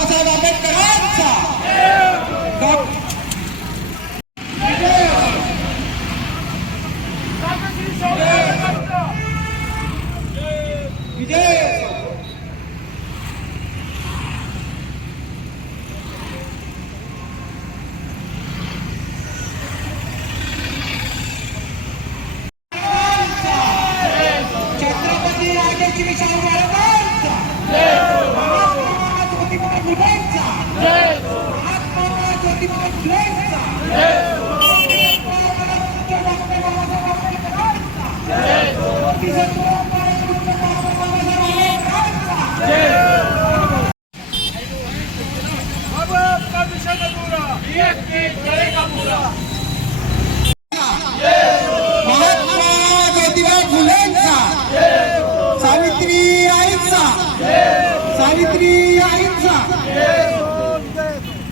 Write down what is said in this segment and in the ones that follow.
बाबासाहेब आंबेडकरांचा छत्रपती राजश्री शाहू महाराजांचा महात्मा ज्योतिबा फुलेंचा महात्मा ज्योतिबा फुलेंचा डॉक्टर बाबासाहेब आंबेडकरांचा सावित्री आईचा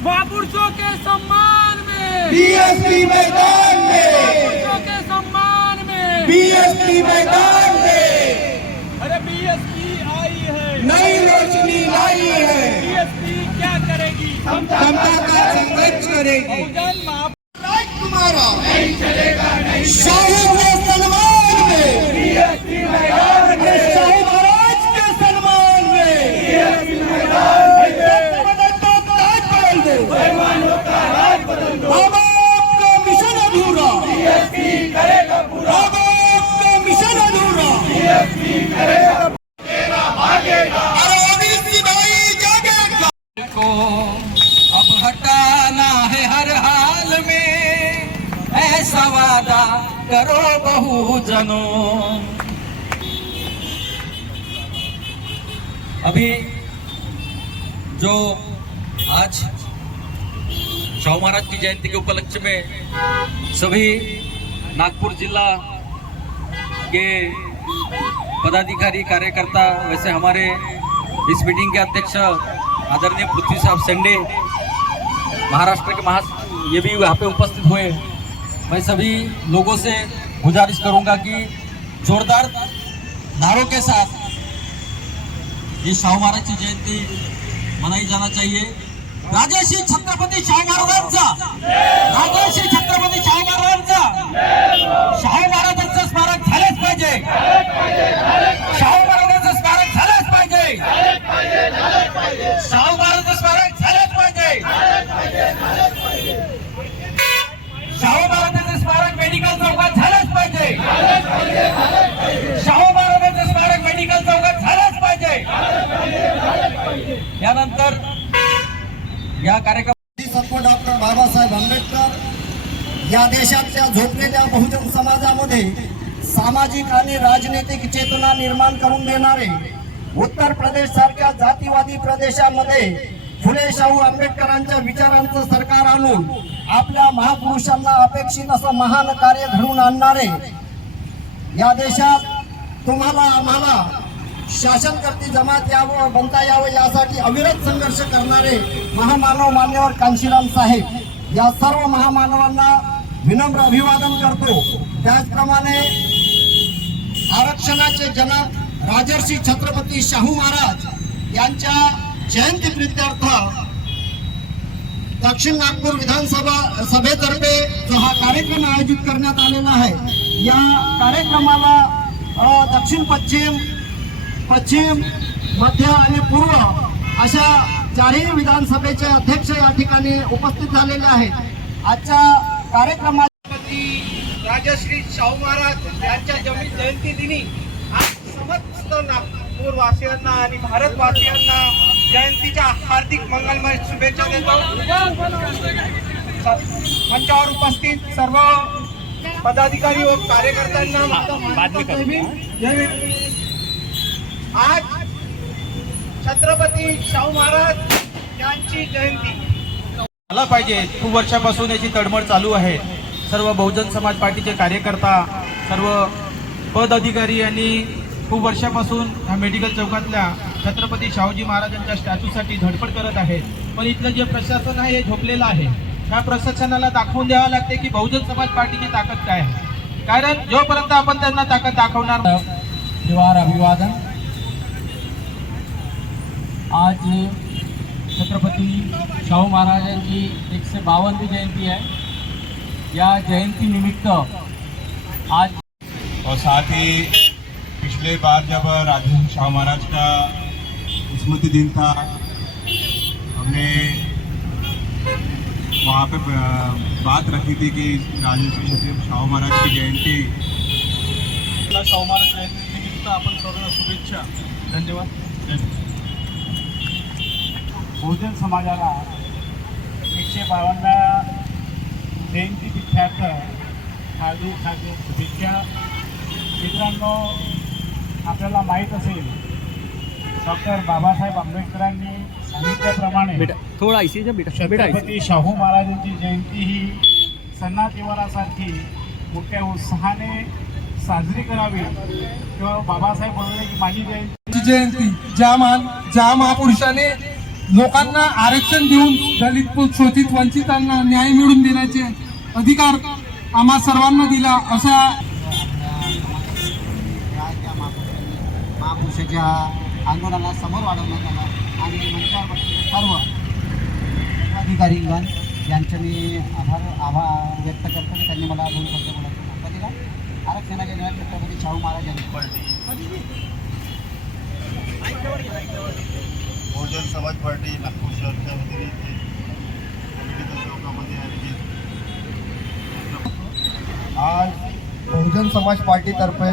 महापुरुषों के सम्मान में बीएसपी मैदान में महापुरुषों के सम्मान में बीएसपी मैदान में अरे बीएसपी आई है नई रोशनी लाई है बीएसपी क्या करेगी समता का संघर्ष करेगी बहुजन तुम्हारा नहीं चलेगा नहीं शाहू के सन्मान में बीएसपी मैदान में शाहू महाराज के सन्मान में बीएसपी मैदान में बाबा आपका मिशन अधूरा बीएसपी करेगा पूरा बाबा आपका मिशन अधूरा बीएसपी करेगा तेरा भागेगा अरे ओबीसी भाई जागेगा को अब हटाना है हर हाल में ऐसा वादा करो बहुजनों। अभी जो आज शाहू महाराज की जयंती के उपलक्ष्य में सभी नागपुर जिला के पदाधिकारी कार्यकर्ता वैसे हमारे इस मीटिंग के अध्यक्ष आदरणीय पृथ्वी साहब संडे महाराष्ट्र के ये भी यहाँ पे उपस्थित हुए। मैं सभी लोगों से गुजारिश करूंगा कि जोरदार नारों के साथ ये शाहू महाराज की जयंती मनाई जाना चाहिए। राजर्षी छत्रपती शाहू महाराजांचा राजर्षी छत्रपती शाहू महाराजांचा शाहू महाराजांचं स्मारक झालेच पाहिजे शाहू महाराजांचं स्मारक झालेच पाहिजे शाहू महाराजांचं स्मारक झालेच पाहिजे शाहू महाराजांचं स्मारक मेडिकल चौकात झालंच पाहिजे शाहू महाराजांचं स्मारक मेडिकल चौकात झालंच पाहिजे। यानंतर या कार्यक्रम डॉक्टर बाबासाहेब आंबेडकर या देशाच्या झोपलेल्या बहुजन समाजामध्ये सामाजिक आणि राजनैतिक चेतना निर्माण करून देणारे उत्तर प्रदेश सारख्या जातीवादी प्रदेशामध्ये फुले शाहू आंबेडकरांच्या विचारांचं सरकार आणून आपल्या महापुरुषांना अपेक्षित असं महान कार्य घडवून आणणारे या देशात तुम्हाला आम्हाला शासनकर्ती जमात यावं बनता यावं यासाठी अविरत संघर्ष करणारे महामानव मान्यवर कांशीराम साहेब या सर्व महामानवांना विनम्र अभिवादन करतो। त्याचप्रमाणे आरक्षणाचे जनक राजर्षी छत्रपती शाहू महाराज यांच्या जयंती प्रीत्यर्थ दक्षिण नागपूर विधानसभा सभेतर्फे जो हा कार्यक्रम आयोजित करण्यात आलेला आहे या कार्यक्रमाला दक्षिण पश्चिम मध्य आणि पूर्व अशा चारही विधानसभेचे अध्यक्ष या ठिकाणी उपस्थित झालेले आहेत। आजच्या कार्यक्रमात राजश्री शाहू महाराज यांच्या जयंती दिनी आज समस्त नागपूरवासियांना आणि भारतवासियांना जयंतीच्या हार्दिक मंगलमय शुभेच्छा देतो। मंचावर उपस्थित सर्व पदाधिकारी व कार्यकर्त्यांना आज छत्रपती शाहू महाराज यांची जयंती झाला पाहिजे। खूप वर्षापासून याची तडमड चालू आहे। सर्व बहुजन समाज पार्टीचे कार्यकर्ता सर्व पद अधिकारी यांनी खूप वर्षापासून ह्या मेडिकल चौकातल्या छत्रपती शाहूजी महाराजांच्या स्टॅच्यूसाठी धडपड करत आहेत। पण इथलं जे प्रशासन आहे हे झोपलेलं आहे। ह्या प्रशासनाला दाखवून द्यावं लागते की बहुजन समाज पार्टीची ताकद काय आहे, कारण जोपर्यंत आपण त्यांना ताकद दाखवणार अभिवादन। आज छत्रपती शाहू महाराजांची 152वी जयंती है। या जयंती निमित्त आज और साथ ही पिछले बार जब राजर्षि शाहू महाराज का स्मृति दिन था, हमने वहाँ पे बात रखी थी कि राजर्षि शाहू महाराज की जयंती शाहू महाराज जयंती निमित्त आपण सर्वांना शुभेच्छा। धन्यवाद। बहुजन समाजाला 152 जयंती निमित्त हार्दिक हार्दिक शुभेच्छा। मित्रांनो, आपल्याला माहीत असेल डॉक्टर बाबासाहेब आंबेडकरांनी सांगितल्याप्रमाणे छत्रपती शाहू महाराजांची जयंती ही सणातेवारासारखी मोठ्या उत्साहाने साजरी करावी किंवा बाबासाहेब बोलले की माझी जयंती ज्या महापुरुषाने लोकांना आरक्षण देऊन दलित शोषित वंचितांना न्याय मिळवून देण्याचे अधिकार आम्हा सर्वांना दिला असा महापुरुषाच्या आंदोलनाला समोर वाढवण्यात आला आणि मंचावर सर्व अधिकारीगण यांचे मी आभार व्यक्त करतो की त्यांनी मला 2 शब्द बोलायचा मौका दिला। आरक्षणाच्या निर्णय छत्रपती शाहू महाराज यांनी बहुजन समाज पार्टी नागपूर शहराच्या वतीने इथे मेडिकल चौकामध्ये आयोजित आज बहुजन समाज पार्टीतर्फे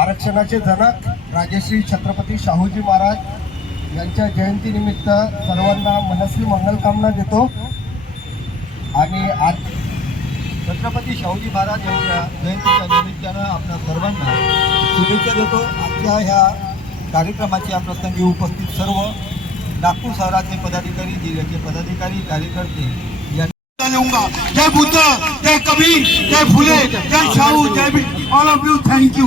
आरक्षणाचे जनक राजश्री छत्रपती शाहूजी महाराज यांच्या जयंतीनिमित्त सर्वांना मनस्वी मंगलकामना देतो आणि आज छत्रपती शाहूजी महाराज यांच्या जयंतीच्या निमित्तानं आपल्या सर्वांना शुभेच्छा देतो। आजच्या ह्या कार्यक्रमाच्या प्रसंगी उपस्थित सर्व नागपूर शहराचे पदाधिकारी, जिल्ह्याचे पदाधिकारी, कार्यकर्ते लूंगा। जय बुद्ध, जय कबीर, जय फुले, जय शाहू, जय Bhim, all of you, thank you.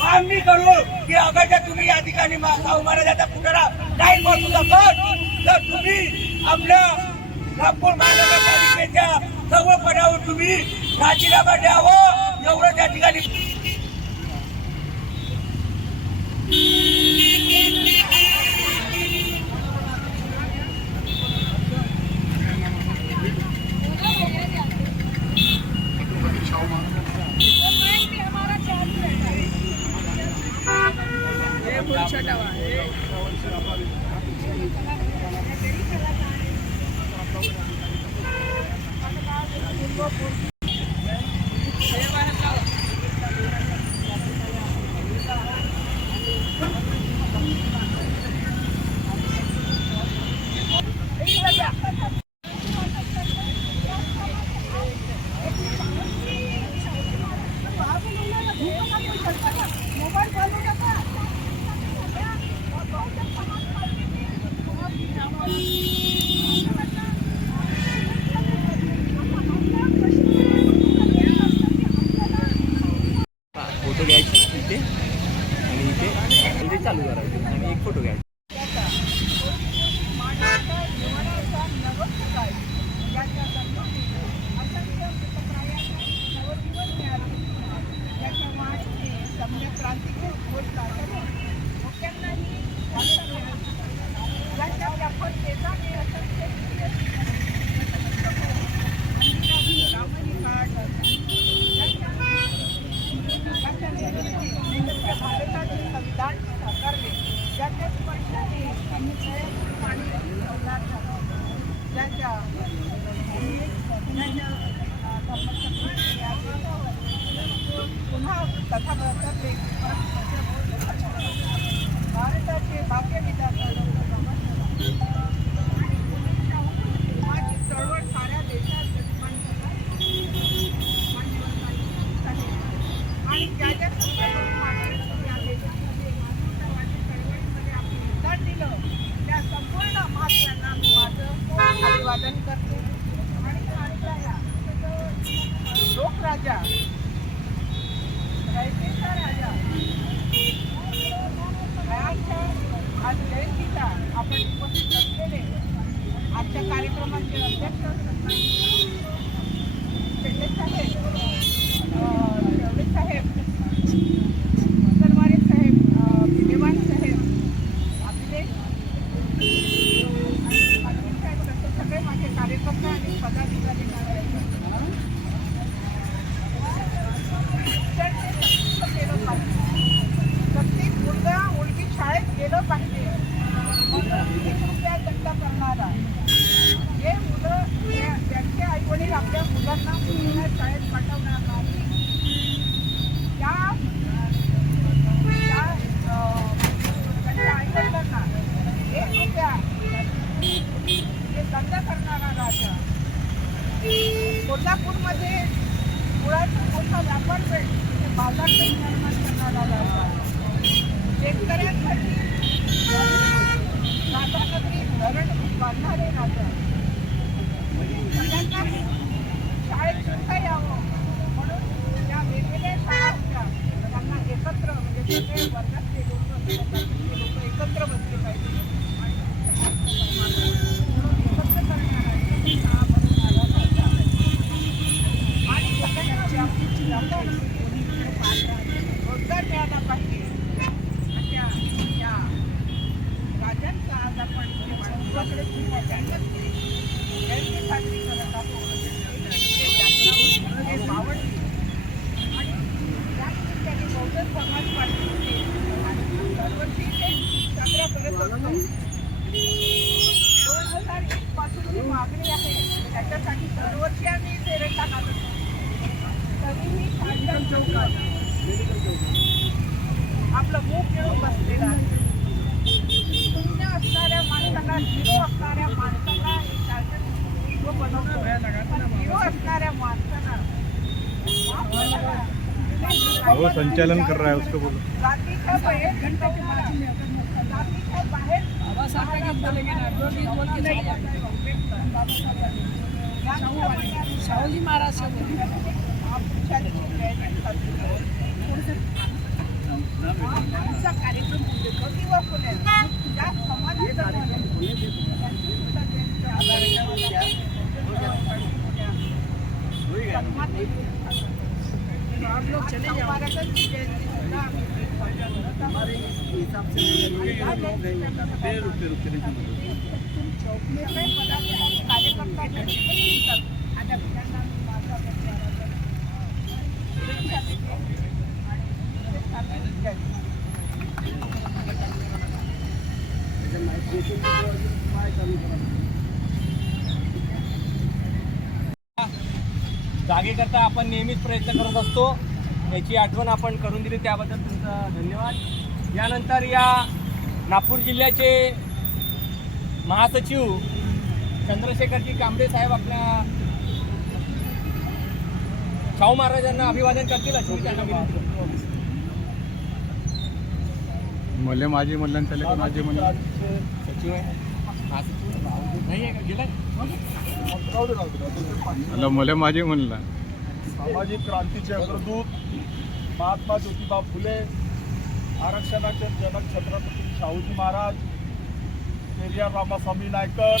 मागणी करू की अगर जर तुम्ही या ठिकाणी शाहू महाराजांचा पुतळा नाही बसू शकत तर तुम्ही आपल्या नागपूर महानगरपालिकेच्या सर्व पदावर तुम्ही राजीनामा द्यावं, एवढं त्या ठिकाणी फोटो घ्यायचे इथे आणि इथे चालू करायचे आणि एक फोटो घ्यायचा। भारताचे संविधान साकारले, ज्यांच्या स्पर्शाने पाणी ज्यांच्या पुन्हा कथा करतात भारताचे भाग्यविधाता माझी चळवळ साऱ्या देशात आणि ज्या ज्या त्या संपूर्ण महात्म्यांना माझं अभिवादन करते आणि लोकराजा, रयतेचा राजा वर्गात ते लोक एकत्र बसले पाहिजे आणि एकत्र करणारा शाळा भरून आला पाहिजे आणि सगळ्यांची आपली जबाबदारी कोणीकडे पार राहते रोजगार मिळाला पाहिजे अशा या राजांचा आज आपण माणसाकडे यांची खात्री करत आहोत हे मावळली आणि त्यानिमित्ताने बहुजन समाज पार्टीचे दरवर्षी ते साजरा करत असतो 2001 पासून जी मागणी आहे त्याच्यासाठी दरवर्षी आम्ही ते रेटा घालत असतो तरीही खासदार चौकात आपलं मुख घेऊन बसलेलं आहे शून्य असणाऱ्या माणसाला झिरो असणाऱ्या माणसाला एक शासन बनवतो झिरो असणाऱ्या माणसाला वो संचालन कर रहा है उसको बोलो. जातीच्या बाहेर शाहूजी महाराज कार्यक्रम किंवा पुण्यात ज्या समाजाचा आप लोग चले जाओ महाराजांची जयंती सुद्धा आम्ही हमारे हिसाब से जागेकरता आपण नेहमीच प्रयत्न करत असतो याची आठवण आपण करून दिली त्याबद्दल तुमचा धन्यवाद. यानंतर या नागपूर जिल्ह्याचे महासचिव चंद्रशेखरजी कांबळे साहेब आपल्या शाहू महाराजांना अभिवादन करतील अशी त्यांना विनंती. मले माझी म्हणलं त्याला की माझी म्हणलं सचिव आहे महासचिव नाही आहे का गेला मला माझी म्हणलं. सामाजिक क्रांतीचे अग्रदूत महात्मा ज्योतिबा फुले, आरक्षणाचे जनक छत्रपती शाहूजी महाराज, पेरियार रामास्वामी नायकर,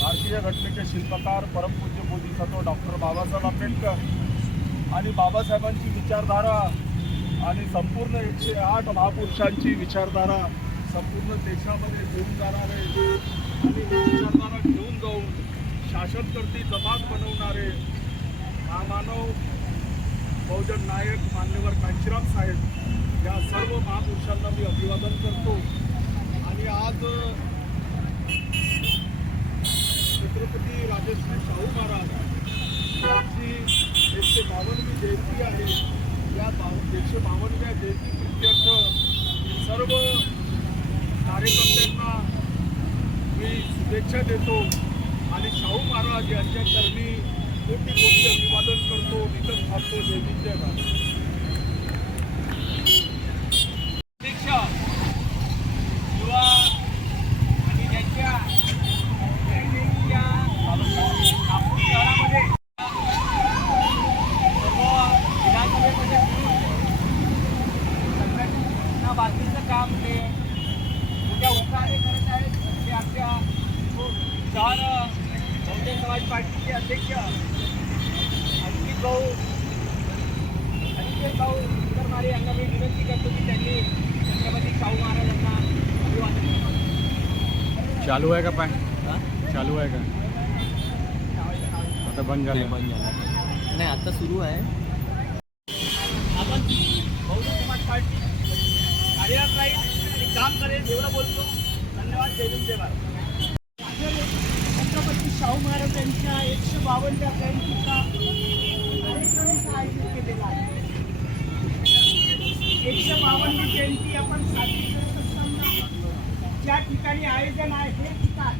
भारतीय घटनेचे शिल्पकार परमपूज्य बोधिसत्व डॉक्टर बाबासाहेब आंबेडकर आणि बाबासाहेबांची विचारधारा आणि संपूर्ण 108 महापुरुषांची विचारधारा संपूर्ण देशामध्ये घेऊन जाणारे आणि विचारधारा घेऊन जाऊन शासनकर्ती जमात बनवणारे महामानव बहुजन नायक मान्यवर कांशीराम साहेब या सर्व महापुरुषांना मी अभिवादन करतो. आणि आज छत्रपती राजश्री शाहू महाराज यांची 152वी जयंती आहे. या 152व्या जयंतीप्रित्यर्थ सर्व कार्यकर्त्यांना मी शुभेच्छा देतो आणि शाहू महाराज यांच्या चरणी कोटी कोटी अभिवादन करतो. निकट थांबतो. जय भीम जय भारत. अध्यक्ष युवा आणि ज्यांच्या या नागपूर शहरामध्ये सर्व विधानसभेमध्ये संघटना बांधणीचं काम ते मोठ्या उत्साहाने करत आहेत. ते आमच्या शहर बहुजन समाज पार्टीचे अध्यक्ष अनिकेत भाऊ सुंदरमारे यांना मी विनंती करतो की त्यांनी छत्रपती शाहू महाराजांना अभिवादन करावं. चालू आहे का पाय? चालू आहे का? आता बंद झालं. नाही आता सुरू आहे. आपण बहुजन समाज पार्टी कार्यरत राहील आणि काम करेल एवढं बोलतो. धन्यवाद. जय भीम जय भारत. छत्रपती शाहू महाराज यांच्या 152व्या जयंतीचा कार्यक्रम आयोजित केलेला आहे. 152वी जयंती आपण साजरी करत असताना ज्या ठिकाणी आयोजन आहे हे ठिकाण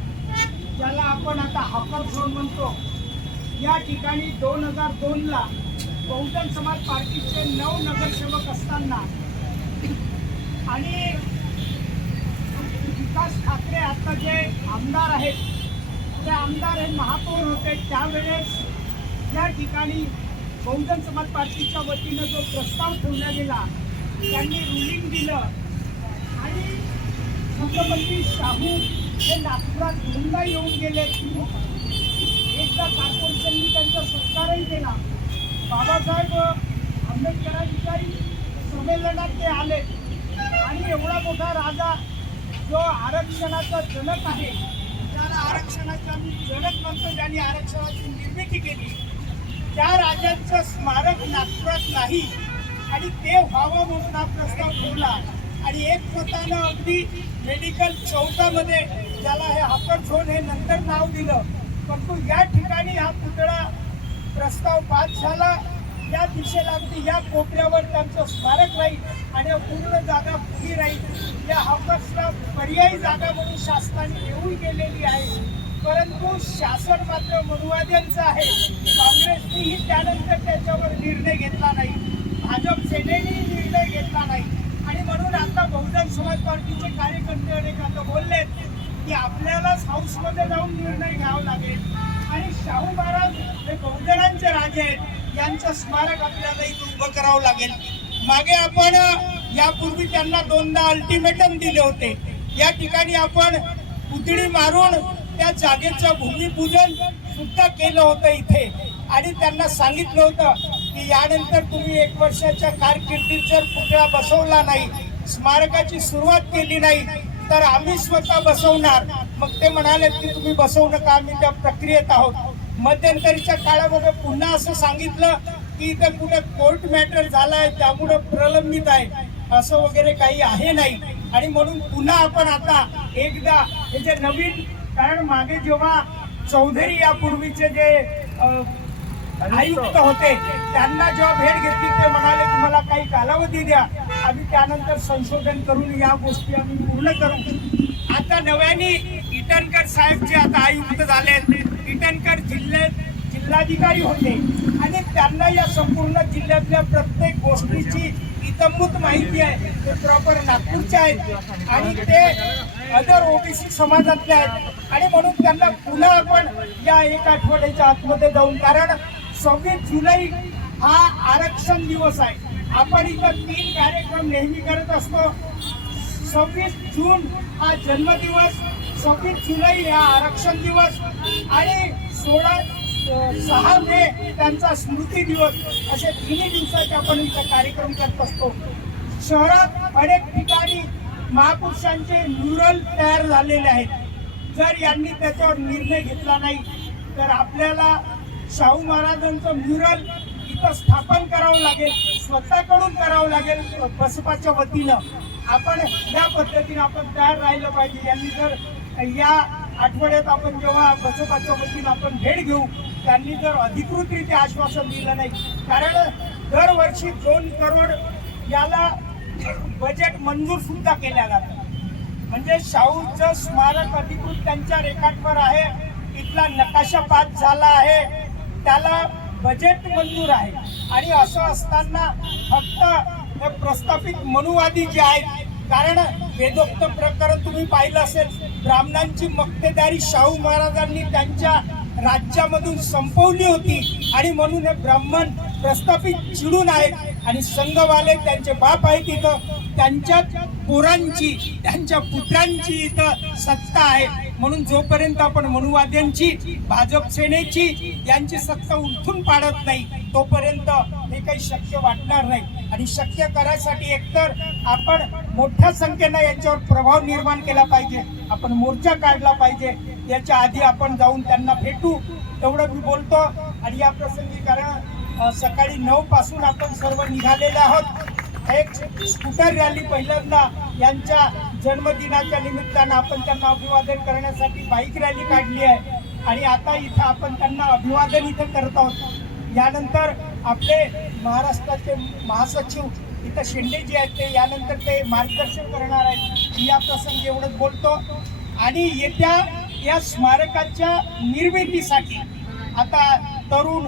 ज्याला आपण आता हॉकर झोन म्हणतो, या ठिकाणी 2002ला बहुजन समाज पार्टीचे 9 नगरसेवक असताना आणि विकास ठाकरे आता जे आमदार आहेत ते आमदार हे महापौर होते, त्यावेळेस या ठिकाणी बहुजन समाज पार्टीच्या वतीनं जो प्रस्ताव ठेवला गेला त्यांनी रुलिंग दिलं आणि छत्रपती शाहू हे नागपुरात दोनदा येऊन गेले. एकदा कॉर्पोरेशननी त्यांचा सत्कारही केला. बाबासाहेब आंबेडकरांच्याही संमेलनात ते आले आणि एवढा मोठा राजा जो आरक्षणाचा जनक आहे, त्याला आरक्षणाचा मी जनक म्हणतो, ज्यांनी आरक्षणाची निर्मिती केली, त्या राजांचं स्मारक नागपुरात नाही आणि ते व्हावं म्हणून हा प्रस्ताव ठेवला. आणि एक स्वतःनं अगदी मेडिकल चौकामध्ये, ज्याला हे हापर झोन हे नंतर नाव दिलं, परंतु या ठिकाणी हा पुतळा प्रस्ताव पास झाला. या दिशेला अगदी या कोपऱ्यावर त्यांचं स्मारक राहील आणि पूर्ण जागा खुली राहील. या हापरला पर्यायी जागा म्हणून शासनाने देऊन गेलेली आहे, परंतु शासन मात्र मनुवाद्यांचं आहे. काँग्रेसनेही त्यानंतर त्याच्यावर निर्णय घेतला नाही, भाजप सेनेनेही निर्णय घेतला नाही आणि म्हणून आता बहुजन समाज पार्टीचे कार्यकर्ते अनेक आता बोललेत की आपल्यालाच हाऊसमध्ये जाऊन निर्णय घ्यावा लागेल आणि शाहू महाराज हे बहुजनांचे राजे आहेत, यांचं स्मारक आपल्याला इथं उभं करावं लागेल. मागे आपण यापूर्वी त्यांना दोनदा अल्टिमेटम दिले होते. या ठिकाणी आपण पुतळी मारून त्या जागेचं भूमिपूजन सुद्धा केलं होतं इथे आणि त्यांना सांगितलं होतं की यानंतर तुम्ही 1 वर्षाच्या कारकिर्दीत जर पुतळा बसवला नाही, स्मारकाची सुरुवात केली नाही, तर आम्ही स्वतः बसवणार. मग ते म्हणाले की तुम्ही बसवू नका, आम्ही त्या प्रक्रियेत आहोत. मध्यंतरीच्या काळामध्ये पुन्हा असं सांगितलं की इथे कुठे कोर्ट मॅटर झालाय त्यामुळे प्रलंबित आहे, असं वगैरे काही आहे नाही. आणि म्हणून पुन्हा आपण आता एकदा हे जे नवीन, कारण मागे जेव्हा चौधरी यापूर्वीचे जे आयुक्त होते त्यांना जेव्हा भेट घेतली ते म्हणाले की मला काही कालावधी द्या, आम्ही त्यानंतर संशोधन करून या गोष्टी आम्ही पूर्ण करू. आता नव्याने इटनकर साहेब जे आता आयुक्त झाले, इटनकर जिल्हाधिकारी होते आणि त्यांना या संपूर्ण जिल्ह्यातल्या प्रत्येक गोष्टीची इतंभूत माहिती आहे. ते प्रॉपर नागपूरचे आहेत आणि ते अदर ओबीसी समाजातले आहेत आणि म्हणून त्यांना पुन्हा आपण या 1 आठवड्याच्या आतमध्ये जाऊन, कारण 26 जुलै हा आरक्षण दिवस आहे. आपण इथं 3 कार्यक्रम नेहमी करत असतो. 26 जून हा जन्मदिवस, 26 जुलै हा आरक्षण दिवस आणि 6 मे त्यांचा स्मृती दिवस, असे 3 दिवसाचे आपण इथं कार्यक्रम करत असतो. शहरात अनेक ठिकाणी महापुरुषांचे म्युरल तयार झालेले आहेत. जर यांनी त्याच्यावर निर्णय घेतला नाही तर आपल्याला शाहू महाराजांचं म्युरल इथं स्थापन करावं लागेल, स्वतःकडून करावं लागेल. बसपाच्या वतीनं आपण या पद्धतीने आपण तयार राहिलं पाहिजे. यांनी जर या आठवड्यात आपण जेव्हा बसपाच्या वतीनं आपण भेट घेऊ, त्यांनी जर अधिकृतरित्या आश्वासन दिलं नाही, कारण दरवर्षी 2 करोड याला बजेट मंजूर सुद्धा केल्या जातं. म्हणजे शाहूचं स्मारक अधिकृत त्यांच्या रेकॉर्डवर आहे, इथला नकाशा पास झाला आहे, त्याला बजेट मंजूर आहे. आणि असं असताना फक्त प्रस्थापित मनुवादी जे आहेत, कारण वेदोक्त प्रकरण तुम्ही पाहिलं असेल, ब्राह्मणांची मक्तेदारी शाहू महाराजांनी त्यांच्या राज्यामधून संपवली होती आणि म्हणून हे ब्राह्मण प्रस्थापित चिडून आहेत आणि संघवाले त्यांचे बाप आहेत तिथं, त्यांच्या पोरांची, त्यांच्या पुत्रांची इथं सत्ता आहे. म्हणून जोपर्यंत आपण मनुवाद्यांची, भाजप सेनेची यांची सत्ता उलथून पाडत नाही तोपर्यंत हे काही शक्य वाटणार नाही. आणि शक्य करायसाठी एकतर आपण मोठ्या संख्येनं याच्यावर प्रभाव निर्माण केला पाहिजे, आपण मोर्चा काढला पाहिजे. याच्या आधी आपण जाऊन त्यांना भेटू, तेवढं मी बोलतो. आणि या प्रसंगी कारण सकाळी 9 पासून आपण सर्व निघालेले आहोत. एक स्कूटर रॅली पहिल्यांदा यांच्या जन्मदिनाच्या निमित्तानं आपण त्यांना अभिवादन करण्यासाठी बाईक रॅली काढली आहे आणि आता इथं आपण त्यांना अभिवादन इथं करत आहोत. यानंतर आपले महाराष्ट्राचे महासचिव इथं शेंडे जे आहेत ते यानंतर ते मार्गदर्शन करणार आहेत. या प्रसंगी एवढंच बोलतो. आणि येत्या या स्मारकाच्या निर्मितीसाठी आता तरुण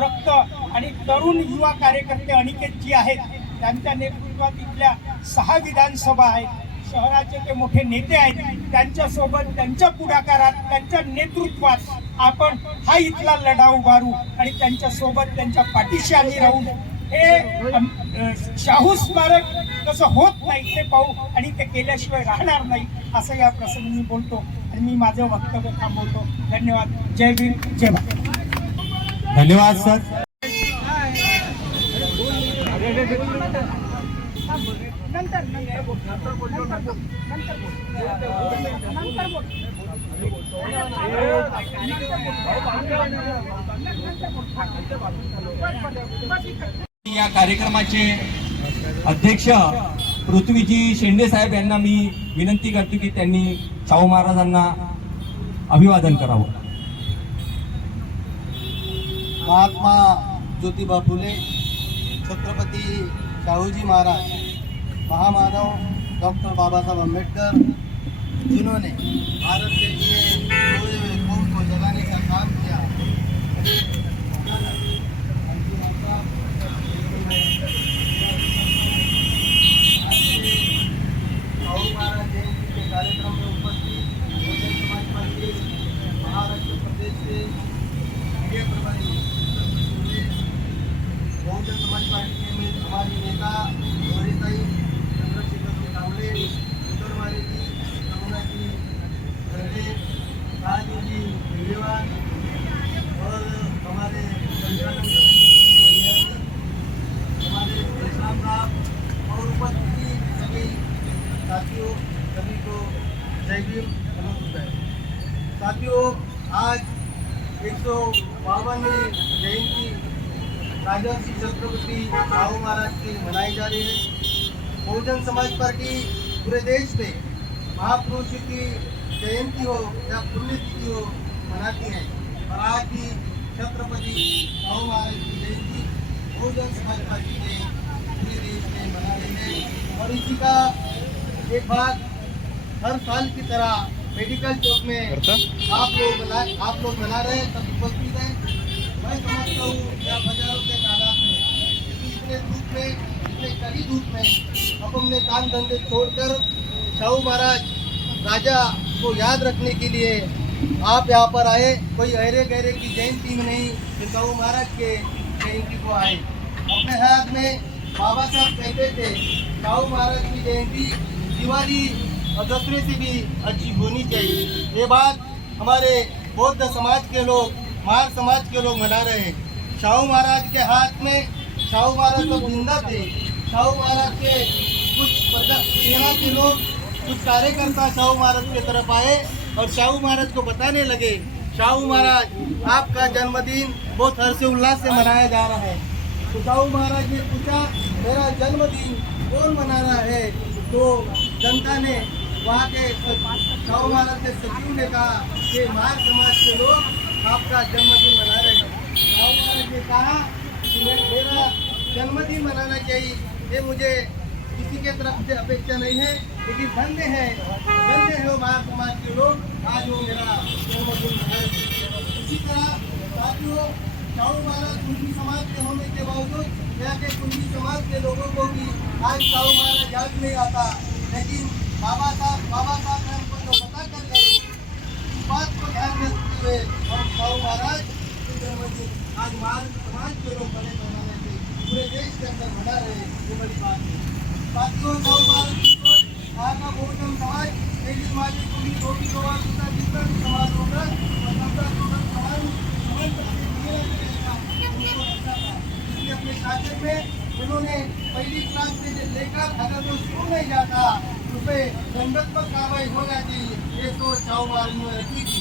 रक्त आणि तरुण युवा कार्यकर्ते अनिकेत जी आहेत, त्यांच्या नेतृत्वात इथल्या 6 विधानसभा आहेत, शहराचे ते मोठे नेते आहेत, त्यांच्यासोबत त्यांच्या पुढाकारात, त्यांच्या नेतृत्वात आपण हा इथला लढा उभारू आणि त्यांच्यासोबत त्यांच्या पाठीशी आम्ही राहून हे शाहू स्मारक कसं होत नाही ते पाहू आणि ते केल्याशिवाय राहणार नाही असं या प्रसंगी मी बोलतो आणि मी माझं वक्तव्य थांबवतो. धन्यवाद. जय भीम, जय भारत. धन्यवाद सर. या कार्यक्रमाचे अध्यक्ष पृथ्वीजी शेंडे साहेब यांना मी विनंती करतो की त्यांनी शाहू महाराजांना अभिवादन करावं. महात्मा ज्योतिबा फुले, छत्रपती शाहूजी महाराज, महामानव डॉक्टर बाबा साहब अम्बेडकर, जिन्होंने भारत के लिए खोए हुए कौम को जगाने का काम किया. शाहू महाराज जयंती के कार्यक्रम में उपस्थित बहुजन समाज पार्टी महाराष्ट्र प्रदेश के मीडिया प्रभारी बहुजन समाज पार्टी में हमारी नेता गौरीताई चंद्रशेखर जी कावड़े, सुंदरमाली जी, करुणा जी गंडे, राजू जी भिडेवान और हमारे हमारे इस्लाम साहब और उपस्थित सभी साथियों, सभी को जय भीम, नमस्कार. साथियों, आज 152वीं जयंती राजर्षि छत्रपति शाहू महाराज की मनाई जा रही है. बहुजन समाज पार्टी पूरे देश में महापुरुष की जयंती हो या पुण्यतिथि हो मनाती है और आज भी छत्रपति शाहू महाराज की जयंती बहुजन समाज पार्टी ने पूरे देश में मना रही है. और इसी का एक भाग हर साल की तरह मेडिकल चौक में आप लोग मना रहे हैं, सब उपस्थित हैं. मैं समझता हूँ या हजारों के तादाद में, इतने धूप में, इतने कड़ी धूप में अब हमने काम धंधे छोड़कर शाहू महाराज राजा को याद रखने के लिए आप यहाँ पर आए. कोई अहरे गहरे की जयंती में नहीं कि शाहू महाराज के जयंती को आए. अपने हाथ में बाबा साहब कहते थे शाहू महाराज की जयंती दिवाली और दशहरे से भी अच्छी होनी चाहिए. ये बात हमारे बौद्ध समाज के लोग, मार समाज के लोग मना रहे हैं. शाहू महाराज के हाथ में, शाहू महाराज तो जिंदा थे, शाहू महाराज के कुछ सेना के लोग, कुछ कार्यकर्ता शाहू महाराज की तरफ आए और शाहू महाराज को बताने लगे शाहू महाराज आपका जन्मदिन बहुत हर्ष उल्लास से मनाया जा रहा है. तो शाहू महाराज ने पूछा मेरा जन्मदिन कौन मना रहा है. तो जनता ने वहाँ के शाहू महाराज के सचिव ने कहा कि मार समाज के लोग आपका जन्मदिन मना रहे हैं. शाहू महाराज ने कहा कि मेरा जन्मदिन मनाना चाहिए, ये मुझे किसी के तरफ से अपेक्षा नहीं है, लेकिन धन्य है वो मार समाज के लोग आज वो मेरा जन्मदिन मनाएंगे. इसी तरह साथियों, शाहू महाराज कुंजी समाज के होने के बावजूद यहाँ के कुंजी समाज के लोगों को भी आज शाहू महाराज याद नहीं आता, लेकिन बाबा साहब ने हमको जो बता कर गए इस बात को ध्यान में रखते हुए हम शाहू महाराज के जन्मदिन आज मार समाज के लोग बड़े पैमाने से पूरे देश के अंदर मना रहे हैं. ये बड़ी बात है. साथियों, शाहू महाराज की सोच यहाँ का बहुजन समाज मेरी समाजी पूरी धोबी गवार जितना जितना भी समाज होगा और सबका इसलिए अपने शासन में उन्होंने पहली क्लास से लेकर अगर वो स्कूल नहीं जाता उस पर दंडात्मक कार्रवाई हो जाती, ये सोच शाहू महाराज ने रखी थी.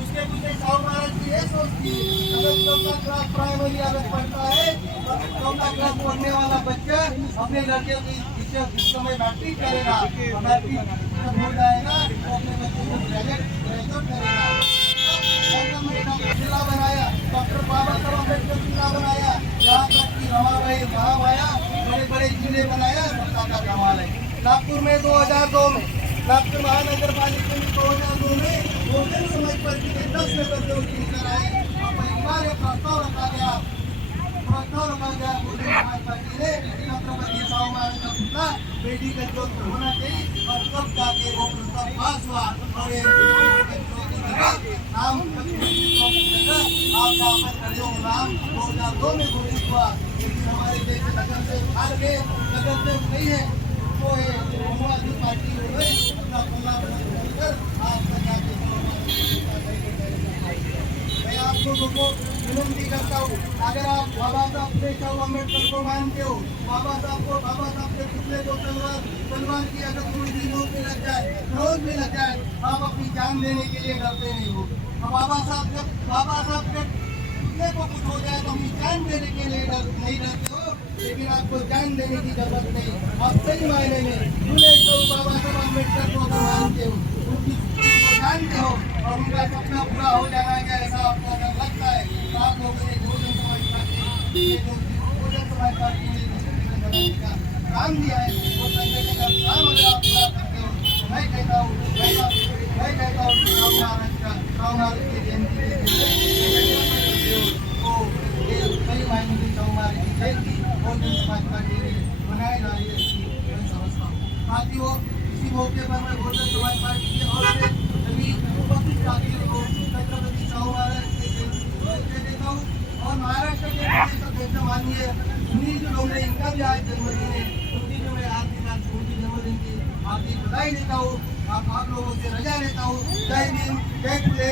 उसके पीछे शाहू महाराज की ये सोच थी अगर 4th क्लास प्राइमरी अगर पढ़ता है तो 4th क्लास पढ़ने वाला बच्चा अपने लड़के की इस समय मैट्रिक करेगा, मैट्रिक जब हो जाएगा तो अपने बच्चे को ग्रेजुएट करेगा. जिला बनाया डॉक्टर बाबा साहब अम्बेडकर जिला बनाया, यहाँ तक की रमाबाई महामाया बड़े बड़े जिले बनाया. सबका का कमाल है. नागपुर में 2002 में नागपुर महानगर पालिका में 2002 में बहुजन समाज पार्टी के 10 नगर से चुनकर आए और पहली बार ये प्रस्ताव रखा गया बहुजन समाज पार्टी ने छत्रपति शाहू महाराज का पुतला मेडिकल चौक होना चाहिए और तब जाके वो प्रस्ताव पास हुआ और नाम आपका नाम 2002 में घोषित हुआ, लेकिन हमारे देश में नगर से भाग गए, नगर से नहीं है वो है आम आदमी पार्टी हुए अपना पल्ला बनाकर आज तक आगे मैं आप लोगों को विनती करता हूँ, अगर आप बाबा साहब भीमराव अम्बेडकर को मानते हो, बाबा साहब के पुतले को तलवार की अगर थोड़ी भी नोक में लग जाए, रोज में लग जाए, आप अपनी जान देने के लिए डरते नहीं हो। बाबा साहब के पुतले को कुछ हो जाए तो अपनी जान देने के लिए नहीं डरते हो, लेकिन आपको जान देने की जरूरत नहीं। आप सही मायने में बाबा साहब अम्बेडकर को मानते हो, उनकी जानते हो और उनका सपना पूरा हो जाना है ऐसा आपको अगर लगता है तो आप लोगों ने बहुजन समाज पार्टी ने का काम दिया है वो संगठन का काम अगर आप पूरा करते हो, मैं कहता हूँ कि राम महाराज की जयंती के दिन सही मायने में चौमारी की जयंती बहुजन समाज पार्टी ने मनाई जा रही है, मैं समझता हूँ। साथियों, इसी मौके पर मैं बहुजन समाज पार्टी की ओर से सभी उपस्थित साथियों को छत्रपति शाहू महाराज की जयंती की शुभेच्छा देता हूँ और महाराष्ट्र के अध्यक्ष माननीय सुनील डोंगरे इनका भी आज जन्मदिन है, उनकी जो मैं उनकी जन्मदिन की हार्दिक बधाई देता हूँ, आप लोगों से रजा लेता हूँ। जय भीम, जय फुले।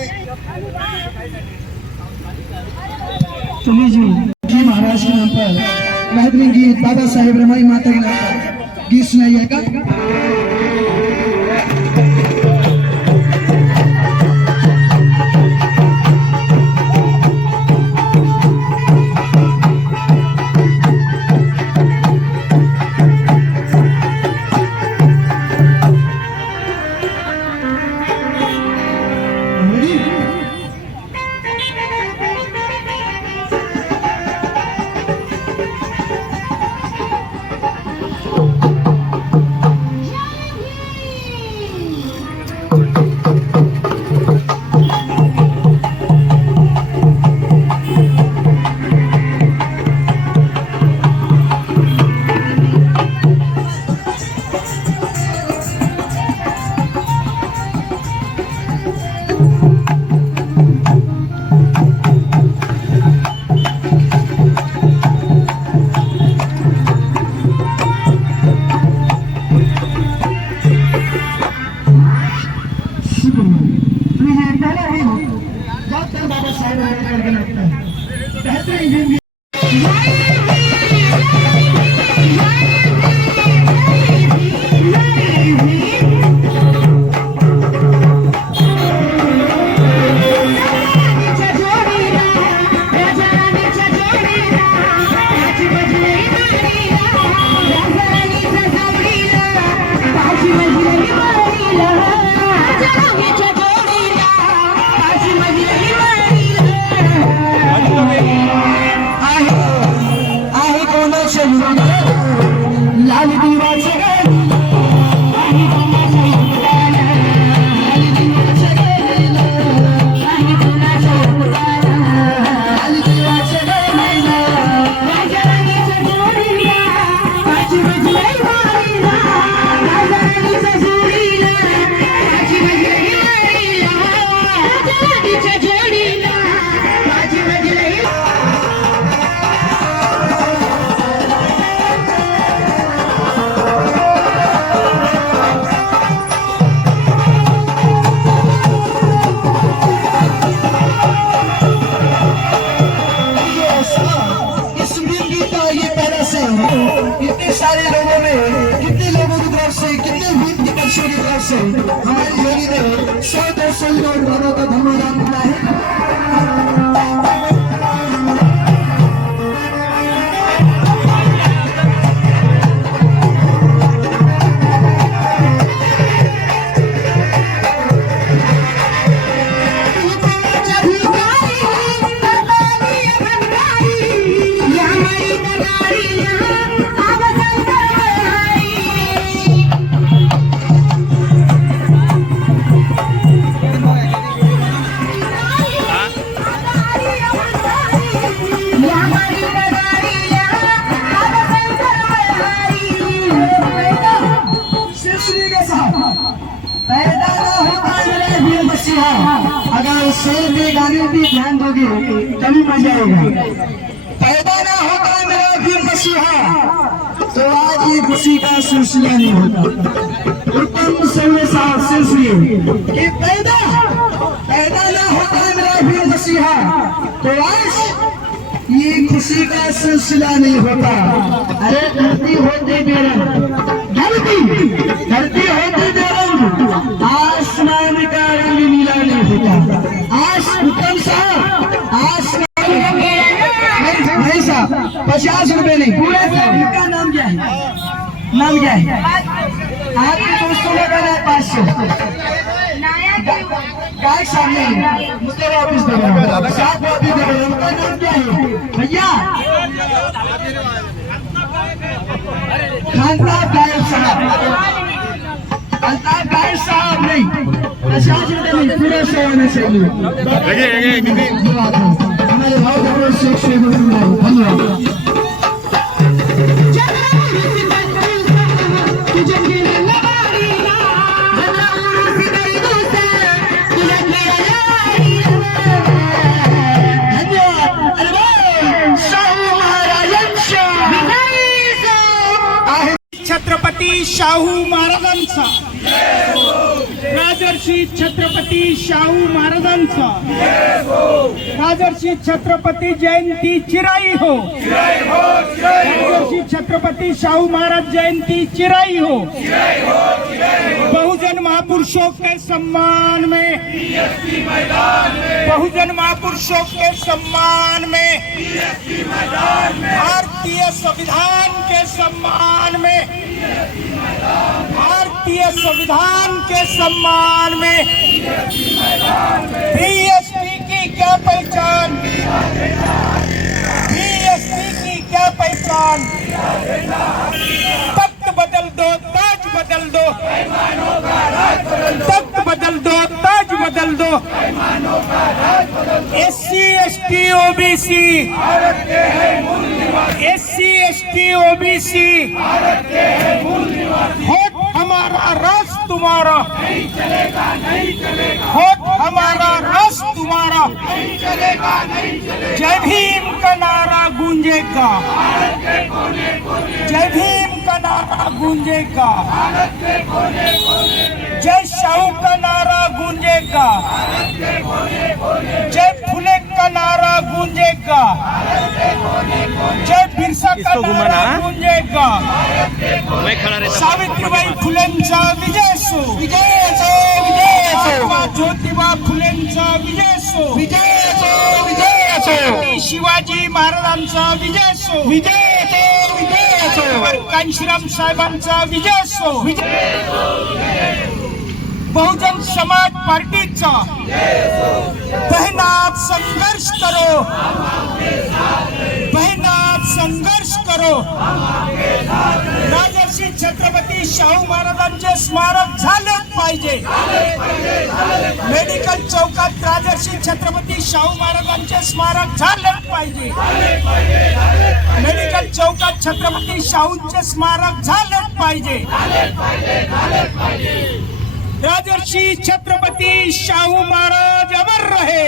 चलिए जी महाराज के नाम पर बेहतरीन गीत बाबा साहेब रमाई माता के नाम पर गीत सुनाइएगा। इतने सारे लोगों में कितने लोगों की तरफ से कितने विपक्षियों की तरफ से हमारी योगी ने 100-200 लोगों का धन्यवाद दिया है। मसीहा, अगर शेर के गाने भी ध्यान दोगे तभी मजा आएगा। पैदा ना होता मेरा भी मसीहा तो आज ये खुशी का सिलसिला नहीं होता। उत्तम सिलसिले कि पैदा ना होता मेरा भी मसीहा तो आज ये खुशी का सिलसिला नहीं होता। अरे धरती होते बेरंग, धरती होते बेरंग, आसमान का रंग नीला नहीं होता। उत्तम साहब आसमान भाई साहब 50 रुपए नहीं, पूरा इनका नाम क्या है? नाम क्या है? आपके दोस्तों का नाम है 500। गाय सामने मुझे वापिस दे रहा हूँ, 7 वापिस दे रहा हूँ। उनका नाम क्या है भैया? खानसाब गायब साहब, अल्ताफ गायब साहब नहीं, 50 रुपए नहीं, पूरा 100 होना चाहिए। हमारे भाव डॉक्टर शेख धन्यवाद। छत्रपती शाहू महाराजांचा, राजर्षी छत्रपती शाहू महाराजांचा, राजर्षी छत्रपती जयंती चिराई हो, राजर्षी छत्रपती शाहू महाराज जयंती चिराई हो। बहुजन महापुरुषों के सम्मान में, बहुजन महापुरुषों के सम्मान में, भारतीय संविधान के सम्मान में, भारतीय संविधान के सम्मान में बीएसपी की क्या पहचान, बीएसपी की क्या पहचान? तख्त बदल दो, ताज बदल दो, तख्त बदल दो, ताज बदल दो। SC ST OBC, SC ST OBC, vote हमारा राज तुम्हारा, वोट हमारा राज तुम्हारा। जय भीम का नारा गूंजेगा, जय भीम का नारा गूंजेगा, जय शाहू का नारा गूंजेगा, जय फुले का नारा गूंजेगा, जय बिरसा का नारा गूंजेगा। सावित्रीबाई फुलेंचा विजय असो, विजय असो, विजय असो। ज्योतिबा फुलेंचा विजय असो, विजय असो, विजय असो। शिवाजी महाराजांचा विजय असो, विजय असो, विजय असो। कांशीराम साहेबांचा विजय असो, विजय। बहुजन समाज पार्टीचा बहनात संघर्ष करो, बहनात संघर्ष करो। राजर्षी छत्रपती शाहू महाराजांचे स्मारक झालेच पाहिजे। मेडिकल चौकात राजर्षी छत्रपती शाहू महाराजांचे स्मारक झालेच पाहिजे। मेडिकल चौकात छत्रपती शाहूंचे स्मारक झालेच पाहिजे। राजर्षी छत्रपती शाहू महाराज अमर रहे,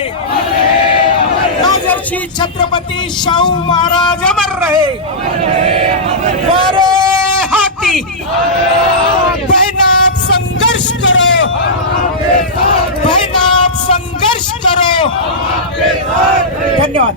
राजर्षी छत्रपती शाहू महाराज अमर रहे। बड़े हाथी बहनात संघर्ष करो, बहनात संघर्ष करो। धन्यवाद।